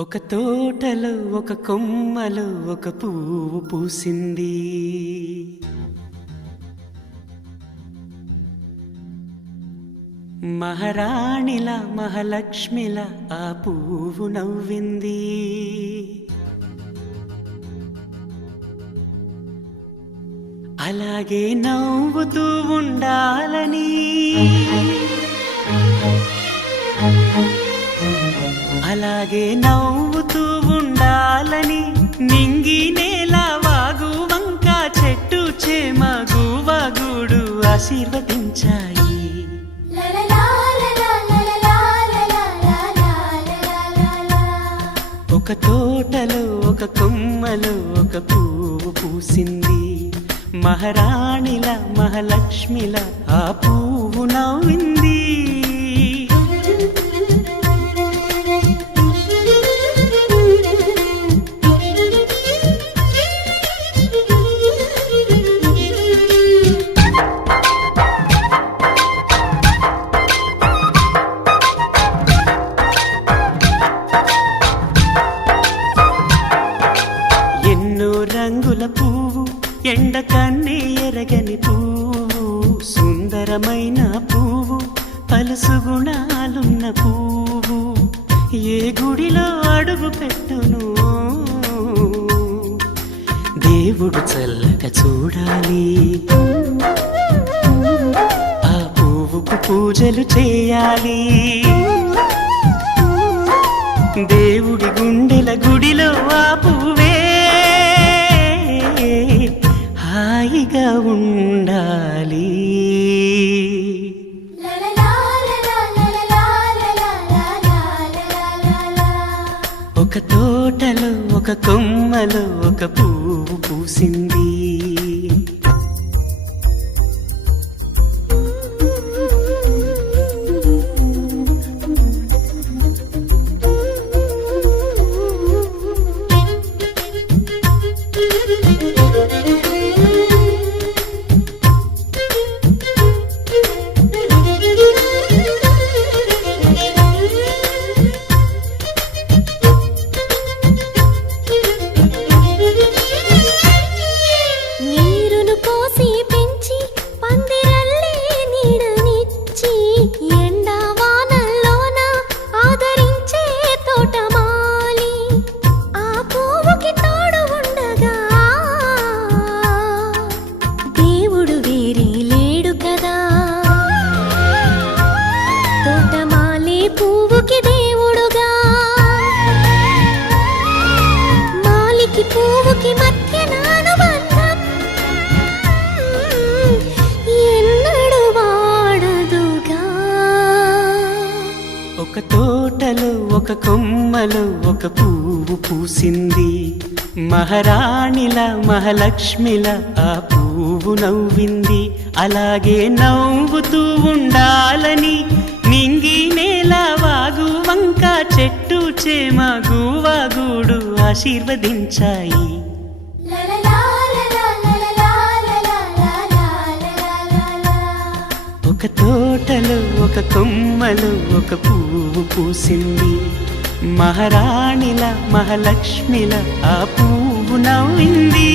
ఒక తోటలో ఒక కొమ్మలో ఒక పువ్వు పూసింది. మహారాణిలా మహాలక్ష్మిలా ఆ పువ్వు నవ్వింది. అలాగే నవ్వుతూ ఉండాలని, అలాగే నవ్వుతూ ఉండాలని నింగి నేల వాగు వంక చెట్టు చేమ గువగుడు ఆశీర్వదించాయి. ఒక తోటలో ఒక కొమ్మలో ఒక పువ్వు పూసింది. మహారాణిల మహాలక్ష్మిల ఆ పువ్వు నవ్వింది. రంగుల పువ్వు, ఎండ కన్నే ఎరగని పువ్వు, సుందరమైన పువ్వు, పలుసు గుణాలున్న పువ్వు, ఏ గుడిలో అడుగు పెట్టును దేవుడు చల్లగా చూడాలి. ఆ పువ్వుకు పూజలు చేయాలి. దేవుడి గుండెల గుడిలో ఆ పువ్వే హాయిగా ఉండాలి. ఒక తోటలో ఒక కొమ్మలో ఒక పువ్వు పూసింది. ఒక తోటలో ఒక కొమ్మలో ఒక పువ్వు పూసింది. మహారాణిల మహాలక్ష్మిల ఆ పువ్వు నవ్వింది. అలాగే నవ్వుతూ ఉండాలని నింగి నేల వాగు వంక చెట్టు చేమ గువగుడు ఆశీర్వదించాయి. ఒక తోటలో ఒక కొమ్మలో ఒక పువ్వు పూసింది. మహారాణిల మహాలక్ష్మిల ఆ పువ్వు నవ్వింది.